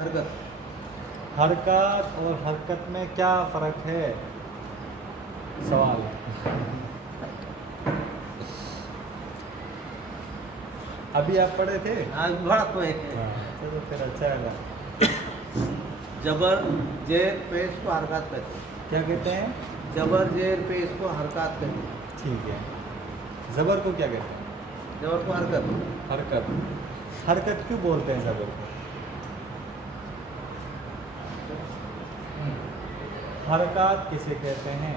हरकत। हरकत और हरकत में क्या फ़र्क है? सवाल। अभी आप पढ़े थे? आज बड़ा तो है। चलो फिर अच्छा लगा। जबर जेर पेश को हरकत कहते हैं। क्या कहते हैं? जबर जेर पेश को हरकत कहते हैं। ठीक है। ज़बर को क्या कहते हैं? जबर को हरकत। हरकत। हरकत क्यों बोलते हैं ज़बर को? हरकत किसे कहते हैं?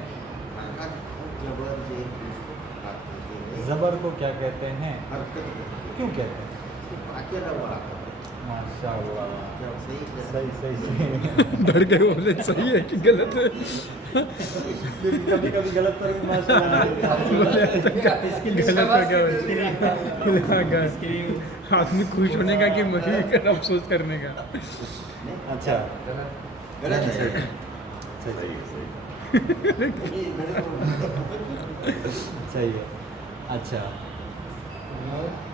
जबर जेर पेश को हरकत कहते हैं। ज़बर को क्या कहते हैं? हरकत क्यों कहते हैं? अकेला बड़ा माशाअल्लाह। सही सही। डर के बोले सही है कि गलत है। कभी कभी गलत पर भी माशाअल्लाह। गलत हो गया आदमी खुश होने का कि मरी कर अफसोस करने का। अच्छा गलत है। सही है। अच्छा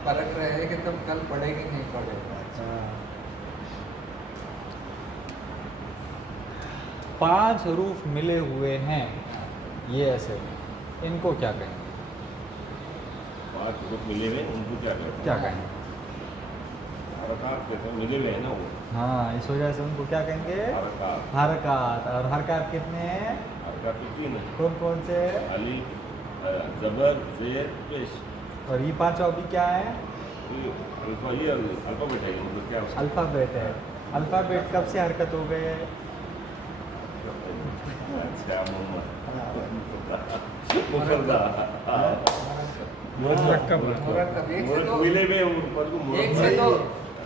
परख रहे हैं कि तुम कल पढ़ेगे नहीं पढ़ेगा। पांच हरूफ मिले हुए हैं ये ऐसे, इनको क्या कहेंगे? पांच ग्रुप मिले हुए उनको क्या कहते हैं? क्या कहेंगे? हरकत कहते हैं, मिले हुए हैं ना वो। हाँ, इस वजह से उनको क्या कहेंगे? हरकत। हरकत। और हरकत कितने हैं? हरकत तो तीन है। कौन कौन से? अली, जबर, जेर, पेश। और ये पांचों अभी क्या है? ये अल्फा, ये अल्फाबेट है, मतलब क्या उसका? अल्फ़ाबेट है। अल्फ़ाबेट कब से हरकत हो गए? अच्छा, मोहम्मद मुफरदा। मुरक्कब मुरक्कब एक से दो, मिले हुए ऊपर को एक से दो,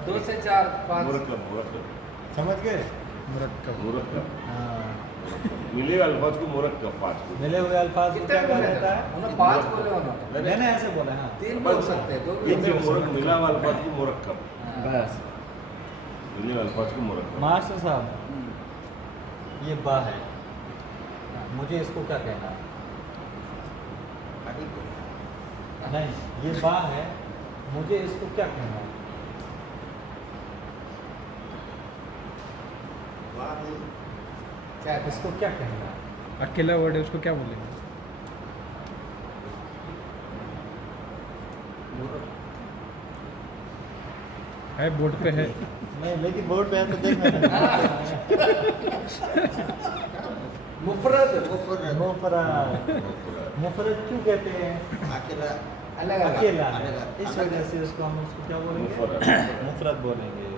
दो से चार, पाँच। मुरक्कब समझ गए? मुरक्कब मुरक्कब हाँ। मिले हुए अल्फाज को मुरक्कब पांच को। मिले हुए अल्फाज को कितने क्या कहा बोले जाता है? उन्होंने पाँच बोले उन्होंने। मैंने ऐसे बोला। हाँ तीन बोल सकते हैं, दो भी एक जो बोल सकते मिला हुआ अल्फाज को मुरक्कब, हैं। बस। मिले हुए अल्फाज को मुरक्कब। मास्टर साहब, हम्म। ये बा है, मुझे इसको क्या कहना है? नहीं, ये बा है, मुझे इसको क्या कहना है? क्या इसको क्या कहना है? अकेला वर्ड है उसको क्या बोलेंगे? है बोर्ड पे है। नहीं, लेकिन बोर्ड पे है तो देखना नहीं। मुफरद मुफरद। मुफरद क्यों कहते हैं? अकेला अलग अलग। अकेला है, अलग। इस वजह से उसको हम उसको क्या बोलेंगे? मुफरद। मुफरद बोलेंगे।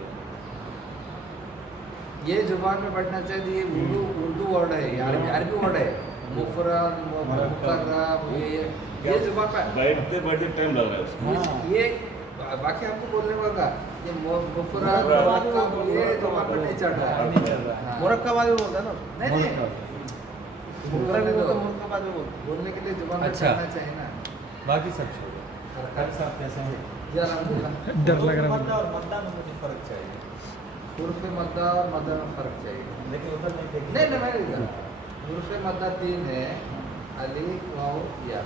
ये जुबान में पढ़ना चाहिए। ये उर्दू वर्ड है, ये अरबी वर्ड है। मुफरद, मुकर्रम, ये जुबान पे बैठते बैठते टाइम लग रहा है उसको। हाँ। ये बाकी हमको बोलने होगा। ये मुफरद, मुरक्कब, ये जुबान पर नहीं चढ़ रहा है। नहीं चल रहा है। हाँ। मुरक्कब आदमी बोलता है ना। नहीं नहीं, मुरक्कब भी बोलता है, मुरक्कब आदमी बोलता है। बोलने के लिए जुबान में अच्छा। चढ़ना चाहिए ना। बाकी सब छोड़ो। हर साहब कैसे हैं? यार अल्हम्दुलिल्लाह। डर लग रहा मद्दा है। और मद्दा में मुझे फर्क चाहिए, उर्फ मद्दा और मद्दा में फर्क चाहिए। लेकिन उधर नहीं देखिए। नहीं नहीं, मैं इधर उर्फ मद्दा तीन है, अलीफ वाव या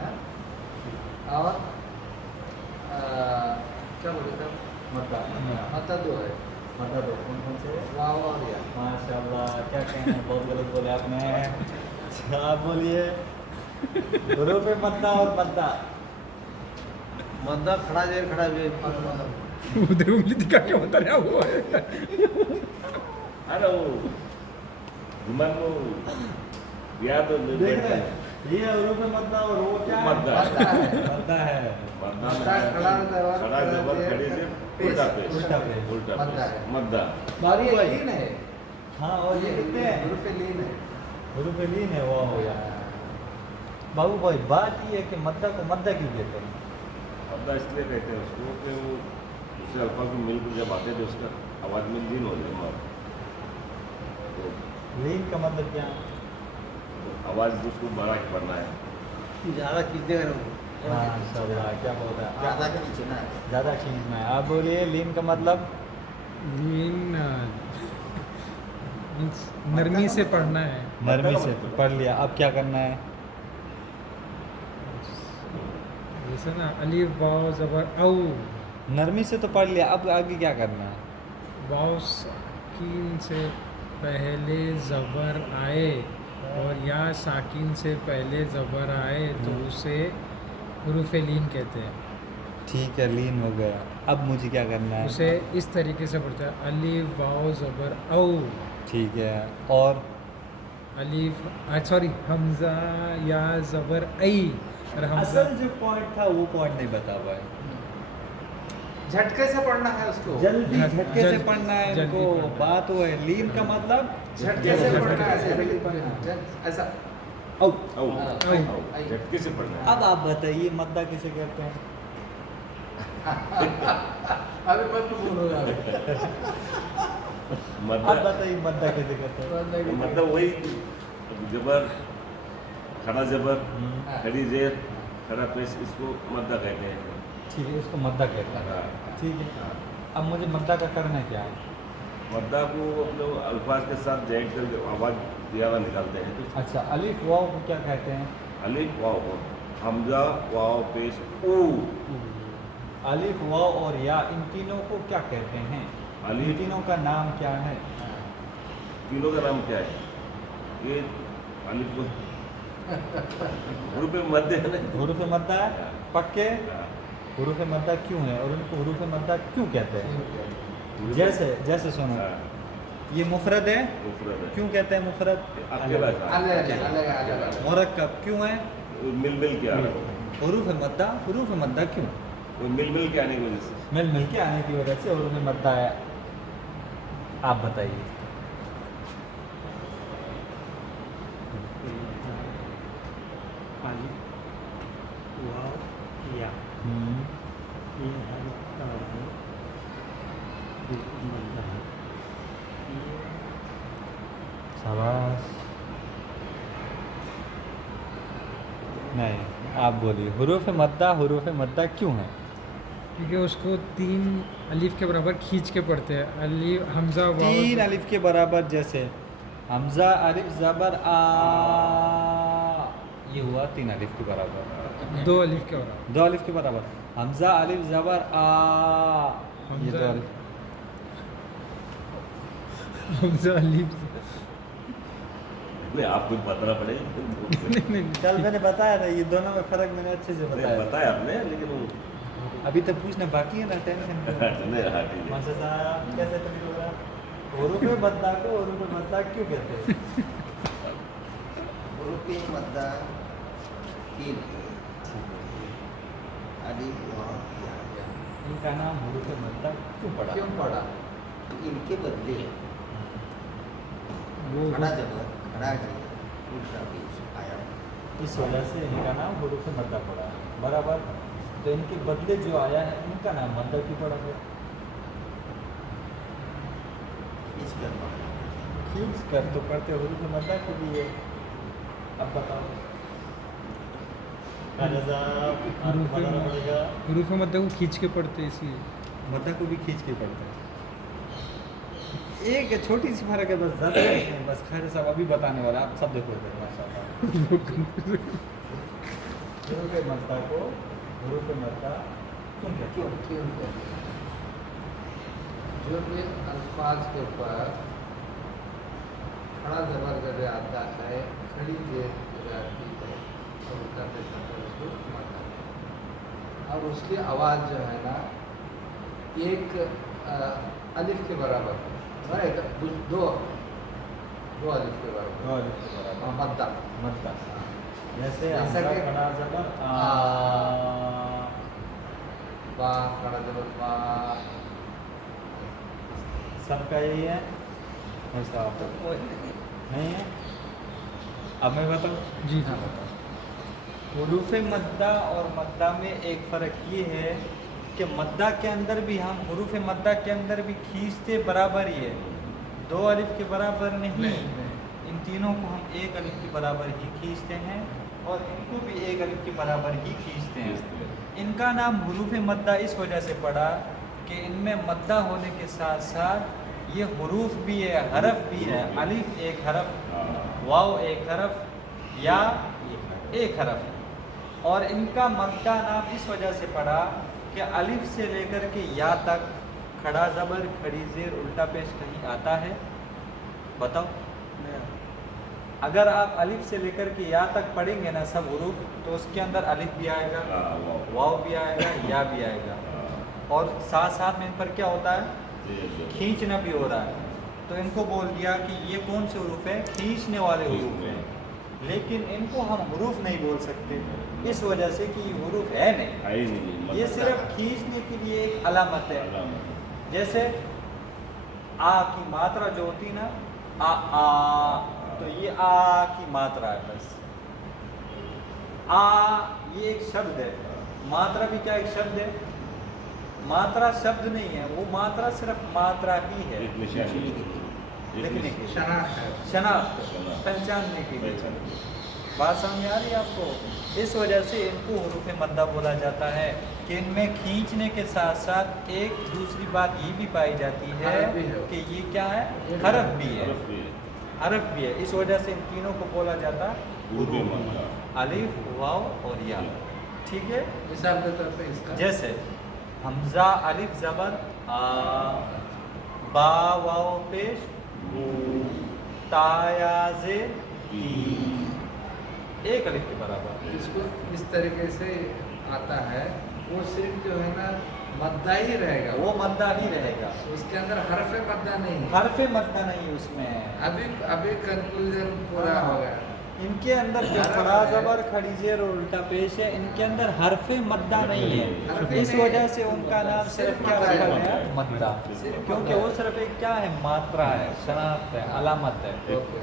है? और क्या बोले थे? मद्दा। मद्दा दो है, मद्दा दो कौन कौन से? वाव और या। माशाल्लाह, क्या कहना है, बहुत गलत बोले आपने। अच्छा, आप बोलिए। गुरु पे मद्दा और मद्दा। मद्दा खड़ा जेर खड़ा भी उधर उंगली दिखा के बता रहा हुआ है। अरे वो दिमाग को याद हो देख रहे हैं? ये गुरु पे मद्दा और वो क्या है? मद्दा। मद्दा है। मद्दा है। मद्दा मद्दा खड़ा जबर, खड़ा जबर खड़े से उल्टा पेश। उल्टा पेश। उल्टा मद्दा पेश। है। मद्दा। और ये लीन है। हाँ, और ये कितने हैं? उर्फ लीन है। गुरु पे लीन है वो हो गया। बाबू भाई, बात ये है कि मद्दा को मद्दा क्यों कहते हैं? मद्दा इसलिए कहते हैं उसको कि वो दूसरे अल्फाज में मिलकर जब आते थे उसका आवाज में लीन हो जाए, तो लीन का मतलब क्या है? आवाज उसको बड़ा पड़ना है। ज़्यादा खींचने का नहीं। माशाल्लाह, क्या बोल रहा है? ज़्यादा खींचना है। ज़्यादा खींचना है। आप बोलिए लीन का मतलब? मीन नरमी से पढ़ना है। नरमी से पढ़ लिया, अब क्या करना है? जैसे ना अलीफ वाव जबर औ नरमी से तो पढ़ लिया, अब आगे क्या करना है? वाव साकिन से पहले ज़बर आए और या साकिन से पहले ज़बर आए तो उसे हुरूफ लीन कहते हैं। ठीक है, लीन हो गया। अब मुझे क्या करना है? उसे इस तरीके से पढ़ते हैं, अलिफ वाव ज़बर औ, ठीक है, और अलिफ सॉरी हमज़ा या ज़बर आई, और हमज़ा असल जो पॉइंट था वो पॉइंट नहीं बता पाए। झटके से पढ़ना है उसको, जल्दी झटके से जल्दी- पढ़ना है जल्दी इनको। पढ़ना है। बात वो है, लीन का मतलब झटके से झटके पढ़ना है, से ऐसे ऐसा। औ। औ, आई। औ, झटके से पढ़ना है। अब आप बताइए मद्दा किसे कहते हैं? अभी मत बोलो यार। अब मतलब बताइए मद्दा किसे कहते हैं? मतलब वही जबर, खड़ा जबर, हम्म, खड़ी जेर, खड़ा पेश, इसको मद्दा कहते हैं। ठीक है, इसको मद्दा कहते हैं। हाँ। ठीक है, अब मुझे मद्दा का करना क्या है? मद्दा को अपने अल्फाज के साथ जॉइंट करके आवाज़ ज़्यादा निकालते हैं। तो अच्छा, अलिफ वाव को क्या कहते हैं? अलिफ वाव को हमजा वाव पेश ऊ। अलिफ वाव और या, इन तीनों को क्या कहते हैं? अलिफ- इन तीनों का नाम क्या है? तीनों का नाम क्या है? ये अलिफ हुरूफ मद्दे है ना। हुरूफ मद्दा है, पक्के हाँ। हुरूफ मद्दा क्यों है और उनको हुरूफ मद्दा क्यों कहते हैं? जैसे जैसे सुनो, हाँ, ये मुफरद है, मुफरद है। क्यों कहते हैं मुफरद? अकेला था। अलग अलग अलग। मुरक्कब क्यों है? मिल मिल के आ रहा है। हुरूफ मद्दा क्यों? वो मिल मिल के आने की वजह से। मिल मिल के आने की वजह से हुरूफ मद्दा है। आप बताइए। हम्म, शाबाश। नहीं, आप बोलिए, हुरूफ मद्दा क्यों है? क्योंकि उसको 3 अलिफ के बराबर खींच के पढ़ते हैं। अलिफ हमज़ा वाव 3 अलिफ के बराबर, जैसे हमजा अलिफ जबर आ, ये हुआ 3 अलिफ के बराबर। 2 अलिफ के बराबर। 2 अलिफ के बराबर हमजा अलिफ जबर आ, ये 2 हमजा अलिफ। हमज़ा अलिफ नहीं, आपको बताना पड़ेगा। नहीं नहीं कल मैंने बताया था, ये दोनों में फर्क मैंने अच्छे से नहीं, बताया। बताया आपने, लेकिन वो अभी तक पूछना बाकी है ना, टेंशन नहीं, हाँ, ठीक है। मास्टर साहब कैसे तकलीफ हो रहा? हुरूफ मद्दा को हुरूफ मद्दा क्यों कहते हैं? हुरूफ मद्दा 3 अलिफ वाव या। इनका नाम हुरूफ मद्दा क्यों पड़ा? क्यों पढ़ा? इनके बदले वो खड़ा जबर, खड़ा जेर, उल्टा पेश आया। इस वजह से इनका नाम हुरूफ मद्दा पड़ा है, बराबर। तो इनके बदले जो आया है इनका नाम मद्दा क्यों पड़ा है? इस कर पढ़ना। खींच कर तो पढ़ते हुरूफ मद्दा के लिए। अब बताओ राजा साहब, आपको बताना पड़ेगा। हुरूफ मद्दा को खींच के पढ़ते हैं इसलिए। मद्दा को भी खींच के पढ़ते हैं। एक छोटी सी फर्क है बस, ज़्यादा नहीं है, बस। खैर साहब अभी बताने वाला, आप सब देखो इधर माशाल्लाह। हुरूफ मद्दा को हुरूफ मद्दा क्यों कहते क्यों हैं? क्यों कहते हैं? जो भी अल्फाज के ऊपर खड़ा जबर जब आता है, खड़ी जेर जब आती है, तो उसका उसको मद्दा है। और उसकी आवाज़ जो है ना, एक अलिफ के बराबर है, दो अलिफ के बराबर। दो अलिफ के बराबर। हाँ, मद्दा। मद्दा जैसे जैसा हमजा कि- खड़ा जबर आ, बा खड़ा जबर बा। सबका यही है वैसा आप नहीं है? अब मैं बताऊँ? जी हाँ, हुरूफ मद्दा और मद्दा में एक फ़र्क ये है कि मद्दा के अंदर भी हम हुरूफ मद्दा के अंदर भी खींचते बराबर ही है, 2 अलिफ के बराबर नहीं। इन तीनों को हम 1 अलिफ के बराबर ही खींचते हैं और इनको भी 1 अलिफ के बराबर ही खींचते हैं। इनका नाम हुरूफ मद्दा इस वजह से पड़ा कि इनमें मद्दा होने के साथ साथ ये हुरूफ भी है, हरफ भी है। अलिफ एक हरफ, वाव एक हरफ, या एक हरफ। और इनका मद्दा नाम इस वजह से पड़ा कि अलिफ से लेकर के या तक खड़ा ज़बर खड़ी ज़ेर उल्टा पेश कहीं आता है? बताओ। अगर आप अलिफ से लेकर के या तक पढ़ेंगे ना सब हुरूफ, तो उसके अंदर अलिफ भी आएगा, वाव भी आएगा, या भी आएगा, और साथ साथ में इन पर क्या होता है? खींचना भी हो रहा है। तो इनको बोल दिया कि ये कौन से हुरूफ है? खींचने वाले हुरूफ हैं। लेकिन इनको हम हुरूफ नहीं बोल सकते, इस वजह से कि ये हुरूफ है नहीं, ये सिर्फ खींचने के लिए एक अलामत है। जैसे आ की मात्रा जो होती ना, आ, तो ये आ की मात्रा है बस। आ ये एक शब्द है, मात्रा भी क्या एक शब्द है? मात्रा शब्द नहीं है, वो मात्रा सिर्फ मात्रा ही है, लिखने की शनाख्त, पहचानने की बात समझ आ रही है आपको? इस वजह से इनको हुरूफ मद्दा बोला जाता है कि इनमें खींचने के साथ साथ एक दूसरी बात ये भी पाई जाती है कि ये क्या है? हरफ भी है, हरफ भी है। इस वजह से इन तीनों को बोला जाता है अलिफ, वाव और या। ठीक है? मिसाल के तौर पे इसका जैसे हमजा अलिफ ज़बर आ, बा वाव पेश तायाजे एक अलिफ के बराबर। इसको इस तरीके से आता है, वो सिर्फ जो है ना मद्दा ही रहेगा, वो मद्दा ही रहेगा, उसके अंदर हरफ मद्दा नहीं है। हरफ मद्दा नहीं उसमें। अभी कंक्लूजन पूरा हो गया। इनके अंदर जो खड़ा ज़बर खड़ी ज़ेर और उल्टा पेश है, इनके अंदर हरफ मद्दा नहीं है। इस वजह से उनका नाम सिर्फ क्या रखा गया? मद्दा, क्योंकि वो सिर्फ एक क्या है? मात्रा है, शनाख्त है, अलामत है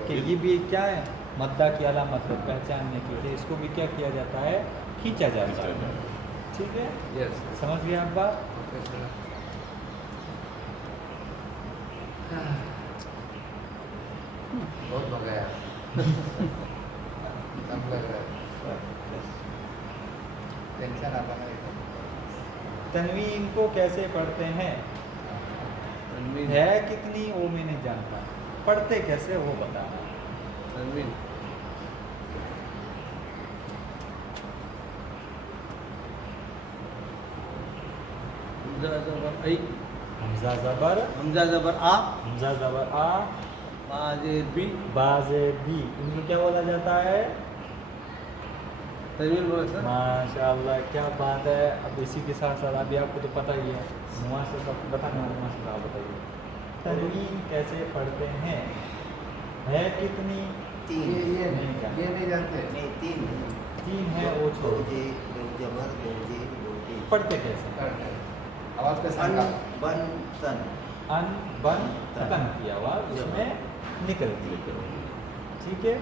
कि ये भी एक क्या है? मद्दा की अलामत है, पहचानने के लिए इसको भी क्या किया जाता है? खींचा जाता है। ठीक है? यस, समझ गए आप बात? बहुत हो गया। कम लग रहा है, टेंशन आता है। तनवीन को कैसे पढ़ते हैं? तनवीन है कितनी वो मैं नहीं जानता, पढ़ते कैसे वो बताना। तनवीन हमजा ज़बर हमजा ज़बर आ, हमजा ज़बर आ, बाज़ेर बी, बाज़े बी, इनको क्या बोला जाता है? तनवीन बोला सर। माशाअल्लाह, क्या बात है। अब इसी के साथ साथ अभी आपको तो पता ही है, मुआ से सब बताना, माशाअल्लाह बताइए तनवीन कैसे पढ़ते हैं? है कितनी? ये नहीं जानते। नहीं, तीन है, वो दो छोड़ो। जे, दो जबर, दो जे, दो टी। पढ़ते कैसे? आवाज के अन, साथ बन, तन। अन बन तन की आवाज़ उसमें निकलती है। ठीक है?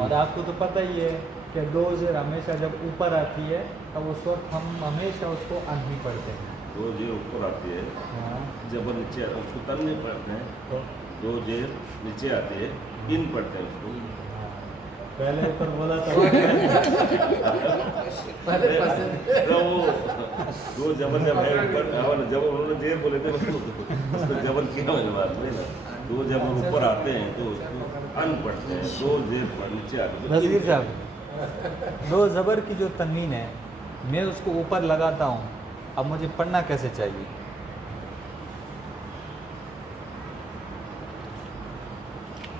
और आपको तो पता ही है कि दो ज़ेर हमेशा जब ऊपर आती है तब उस वक्त हम हमेशा उसको अन ही पढ़ते हैं। दो जेर ऊपर आती है, हाँ, जबर नीचे आता है, उसको तन नहीं पढ़ते हैं। तो दो जेर नीचे आती है, इन पढ़ते हैं उसको। हाँ, पहले ऊपर बोला था पहले पसंद तो वो दो जबर जब है ऊपर, जब उन्होंने जेर बोले थे उसको जबर किया मैंने बात नहीं ना। दो जबर ऊपर आते हैं तो उसको अन पढ़ते हैं, दो जेर पर नीचे आते हैं तो नज़ीर इन साहब, दो ज़बर की जो तनवीन है मैं उसको ऊपर लगाता हूँ, अब मुझे पढ़ना कैसे चाहिए?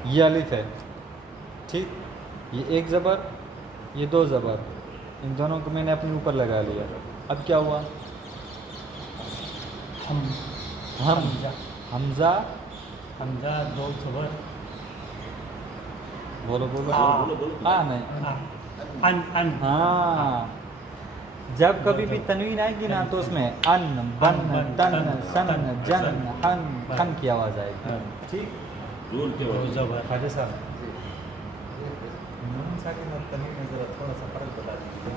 ये अलिफ है, ठीक, ये एक ज़बर, ये दो ज़बर, इन दोनों को मैंने अपने ऊपर लगा लिया। अब क्या हुआ? हम हमजा हमजा दो ज़बर बोलो बोलो बोलो। नहीं अन अन हाँ, जब कभी भी तनवीन आएगी ना तो उसमें अन बन तन सन जन हन खन की आवाज़ आएगी। ठीक, दूर के वजह ज़बर खाजा साहब नून साकिन और तनवीन में ज़रा थोड़ा सा फ़र्क बता दीजिए।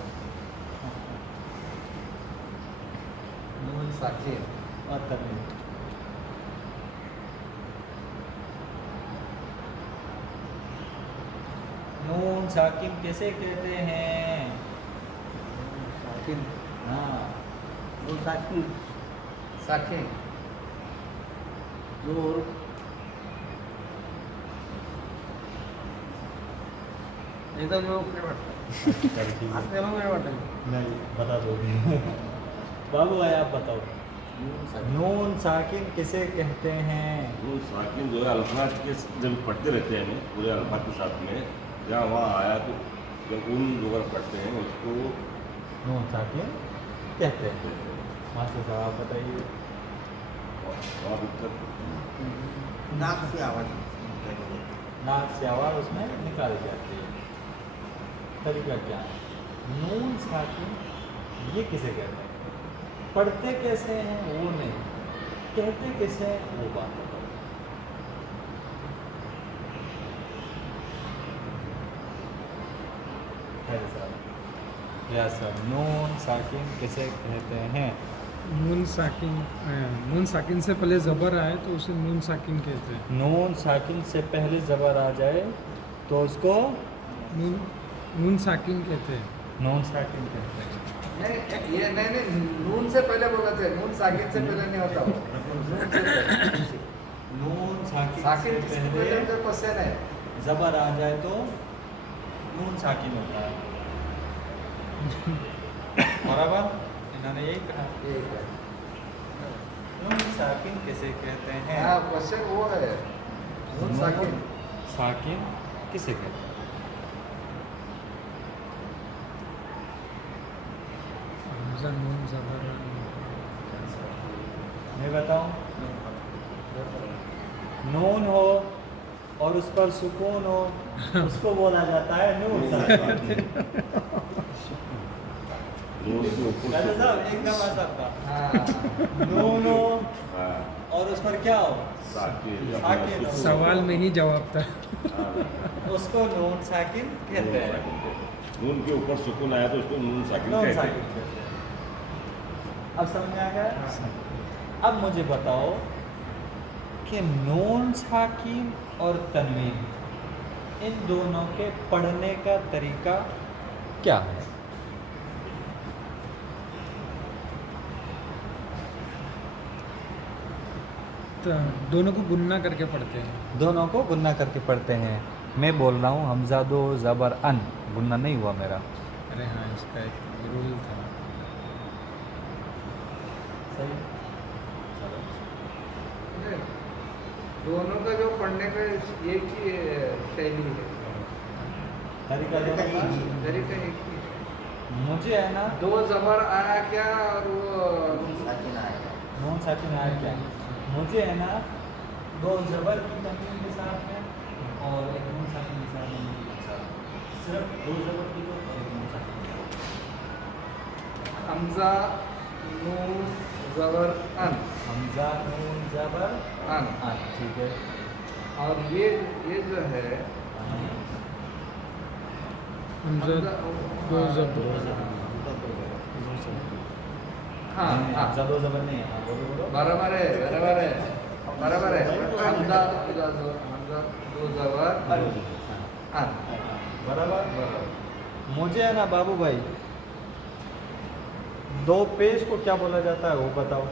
नून साकिन और तनवीन नून साकिन कैसे कहते हैं? साकिन, हाँ, दो साकिन, साकिन जोर, नहीं तो जो नहीं आपने लोग मेरे बात बता दो बाबू भाई आप बताओ। नून साकिन किसे कहते हैं? वो साकिन जो है अल्फाज के जब पढ़ते रहते हैं हमें पूरे अल्फाज के साथ में, जहाँ वहाँ आया तो जब उन जो पढ़ते हैं उसको नून साकिन कहते हैं। मास्टर साहब आप बताइए। वहाँ दिक्कत नाक से आवाज निकलेगी। नाक से आवाज़ उसमें निकाली जाती है। तरीका क्या है? नून साकिन ये किसे कहते हैं? पढ़ते कैसे हैं वो नहीं, कहते कैसे हैं वो बात बताओ। या सर नून साकिन किसे कहते हैं? नून साकिन से पहले ज़बर आए तो उसे नून साकिन कहते हैं। नून साकिन से पहले ज़बर आ जाए तो उसको नून साकिन कहते हैं। नून साकिन कहते हैं। नहीं ये नहीं नून से पहले बोला था, नून साकिन से पहले नहीं होता वो। नून से पहले। नून साकिन साकिन से किसको पहले कहते हैं क्वेश्चन है। ज़बर आ जाए तो नून साकिन होता है। बराबर इन्होंने यही कहा। ठीक है। नून साकिन किसे कहते हैं? हाँ क्वेश्चन वो है। नून साकिन। साकिन किसे कहते हैं? हमजा नून ज़बर मैं बताऊं? नून हो और उस पर सुकून हो उसको बोला जाता है नून साकिन। नून के ऊपर राजा से- साहब एकदम ऐसा था। हाँ नून हो हाँ, और उस पर क्या हो साकिन साकिन हो। सवाल में ही जवाब था। उसको नून साकिन कहते हैं। नून के ऊपर सुकून आया तो उसको नून साकिन नून कहते साकिन हैं। कहते हैं। अब समझ में आ गया? अब मुझे बताओ कि नून साकिन और तनवीन इन दोनों के पढ़ने का तरीका क्या है? तो दोनों को गुन्ना करके पढ़ते हैं। दोनों को गुन्ना करके पढ़ते हैं। मैं बोल रहा हूँ हमजा दो ज़बर अन, गुन्ना नहीं हुआ मेरा। अरे हाँ इसका एक रूल था। सही। चलो नहीं, दोनों का जो पढ़ने का एक ही शैली है। तरीका दोनों का तरीका एक ही है। मुझे है ना दो जबर आया क्या और वो साकिन आएगा। नून साकिन आया क्या? मुझे है ना दो ज़बर की तनवीन के साथ में और एक नून साकिन के साथ में सिर्फ दो ज़बर की और एक नून साकिन के साथ। हमजा नून जबर अन हमजा नून ज़बर अन। अन, ठीक है। और ये जो है हमजा दो ज़बर। हाँ हाँ हमजा दो ज़बर नहीं है। हाँ, बोलो बोलो। बराबर है बराबर है बराबर है। हमजा दो जबर अन। बराबर। मुझे है ना बाबू भाई दो पेश को क्या बोला जाता है वो बताओ।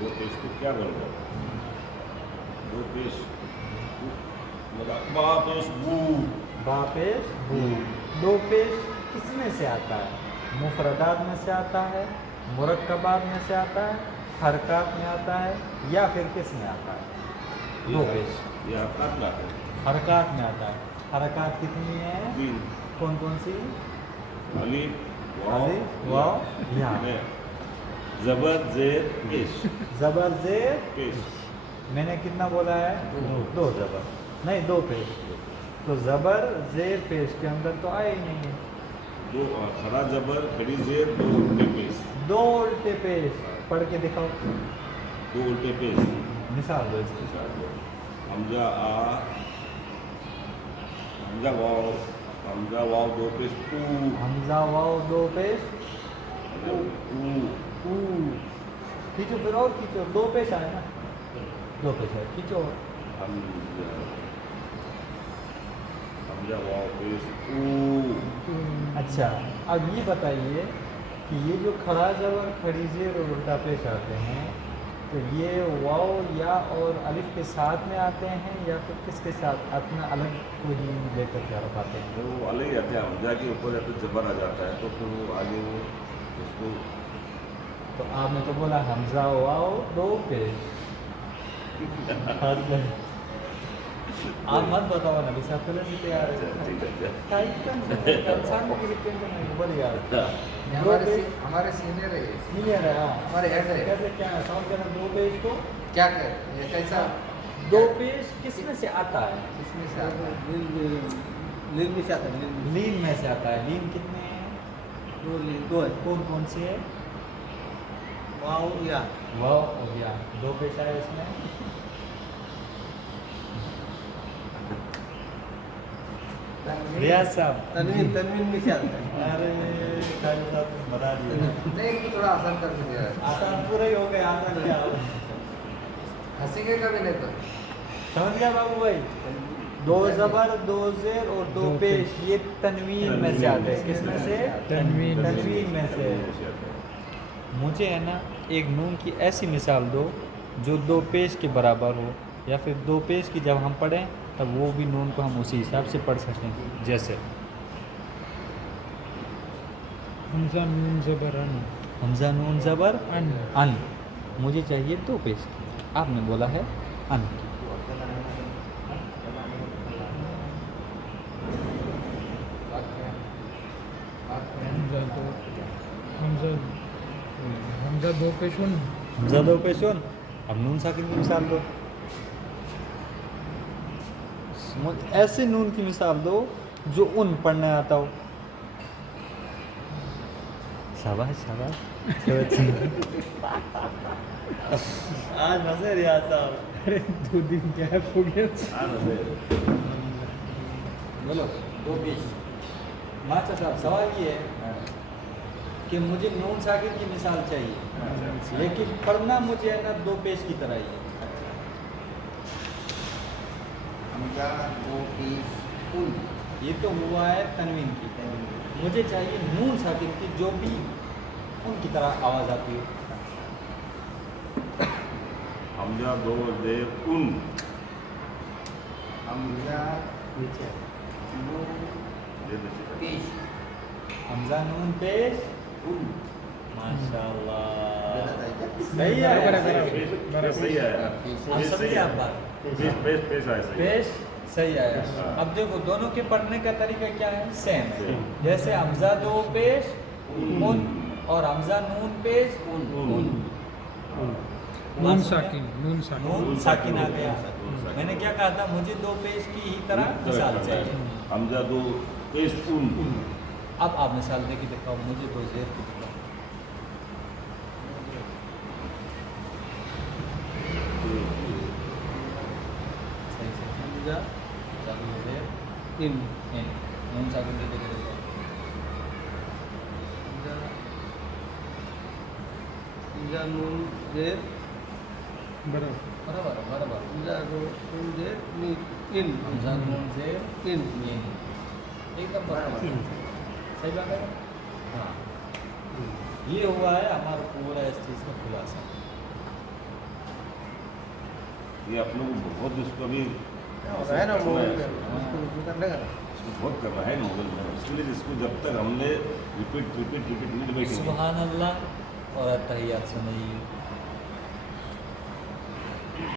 वो पेश को क्या बोल रहे हैं? वो पेश मतलब बा पेश बू। बा पेश बू। दो पेश किसमें से आता है? मुफरदात में से आता है, मुरक्कबात में से आता है, हरकत में आता है, या फिर किस में आता है? दो पेश ये हरकत में आते हैं। हरकत में आता है। हरकत कितनी है? तीन कौन कौन सी? अलिफ अलिफ, वाव, या। जबर जेर पेश ज़बर ज़ेर पेश। मैंने कितना बोला है? दो ज़बर नहीं, दो पेश। तो ज़बर ज़ेर पेश के अंदर तो आए ही नहीं है। दो खड़ा जबर खड़ी जेर दो उल्टे पेश। दो उल्टे पेश पढ़ के दिखाओ। दो उल्टे पेश। मिसाल दो इसकी। हमजा आ हमजा वाव दो पेश ऊ। हमजा वाव दो पेश ऊ ऊ। खींचो फिर और खींचो, दो पेश आए ना, दो पेश है, खींचो। हमजा वाव पेश ऊ। अच्छा अब ये बताइए कि ये जो खड़ा ज़बर खड़ी ज़ेर और उल्टा पेश आते हैं तो ये वाव या और अलिफ के साथ में आते हैं या फिर किसके साथ अपना अलग को ही लेकर के रखाते हैं? तो वो अलग ही आते हैं। हमजा के ऊपर जब जबर आ जाता है तो फिर वो आगे वो उसको तो आपने तो बोला हमजा वाओ दो पेश। आप मत बताओ ना bisa पहले से तैयार है। काइटन इंसान को किसी टेंशन नहीं बढ़िया। ये हमारे सीनियर है ये। क्लियर है हाँ। हमारे हेड है। कैसे क्या है साउंड करना दो पेज को क्या कर ये कैसा दो पेज किसमें से आता है? किसमें से आता है? लीन में से आता है लीन में से आता है। लीन कितने हैं? दो है कौन कौन से है? वाओ या वाओ हो गया दो पेश आए इसमें। रियाज साहब तनवीन में से आता है अरे खाली साहब ने बता दिया। नहीं ये थोड़ा आसान कर दिया है। आसान पूरा ही हो गया आसान क्या हो? हंसेंगे कभी नहीं तो समझ गया बाबू भाई? दो जबर दो जेर और दो पेश ये तनवीन में से आते हैं। किसमें से? तनवीन में से। मुझे है ना एक नून की ऐसी मिसाल दो जो दो पेश के बराबर हो या फिर दो पेश की जब हम पढ़ें तब वो भी नून को हम उसी हिसाब से पढ़ सकें। जैसे हमजा नून ज़बर अन हमजा नून ज़बर अन अन मुझे चाहिए दो पेश की। आपने बोला है अन की। हमजा हमजा दो पेशुन हमजा दो पेश उन अब नून साकिन की मिसाल दो। ऐसे नून की मिसाल दो जो उन पढ़ने आता हो। शाबाश शाबाश आज मजे रियाज साहब। अरे 2 दिन गैप हो गया बोलो दो पेश। मास्टर साहब सवाल ये है कि मुझे नून साकिन की मिसाल चाहिए लेकिन पढ़ना मुझे है ना दो पेश की तरह ही है। हमजा दो पीस उन ये तो हुआ है तनवीन की। मुझे चाहिए नून साकिन की जो भी उनकी तरह आवाज़ आती हो। हमजा दो जेर उन हमजा नीचे नून पेश हमजा नून पेश उन माशाल्लाह सही सही है सही आया आप समझे आप बात पेश आया सही पेश सही आया। हाँ। अब देखो दोनों के पढ़ने का तरीका क्या है? Same Same। जैसे हमजा दो पेश उन और हमजा नून पेश उन नून साकिन नून साकिन आ गया। मैंने क्या कहा था? मुझे दो पेश की ही तरह मिसाल चाहिए। हमजा दो पेश उन अब आप मिसाल दे के दिखाओ मुझे दो जेर की दिखाओ। सही सही हमजा दो जेर इन इन नून साकिन दे के दिखाओ। हमजा नून जेर बराबर बराबर बराबर हमजा नून जेर इन हमजा नून जेर इन इन एकदम बराबर सही बात है। हाँ ये हुआ है हमारा पूरा इस चीज़ का खुलासा। ये आप लोग बहुत इसको भी है ना वो इसको करने का बहुत कर रहा है मोबाइल में इसके लिए इसको जब तक हमने रिपीट सुभान अल्लाह और अत्तहियात सुनाइए।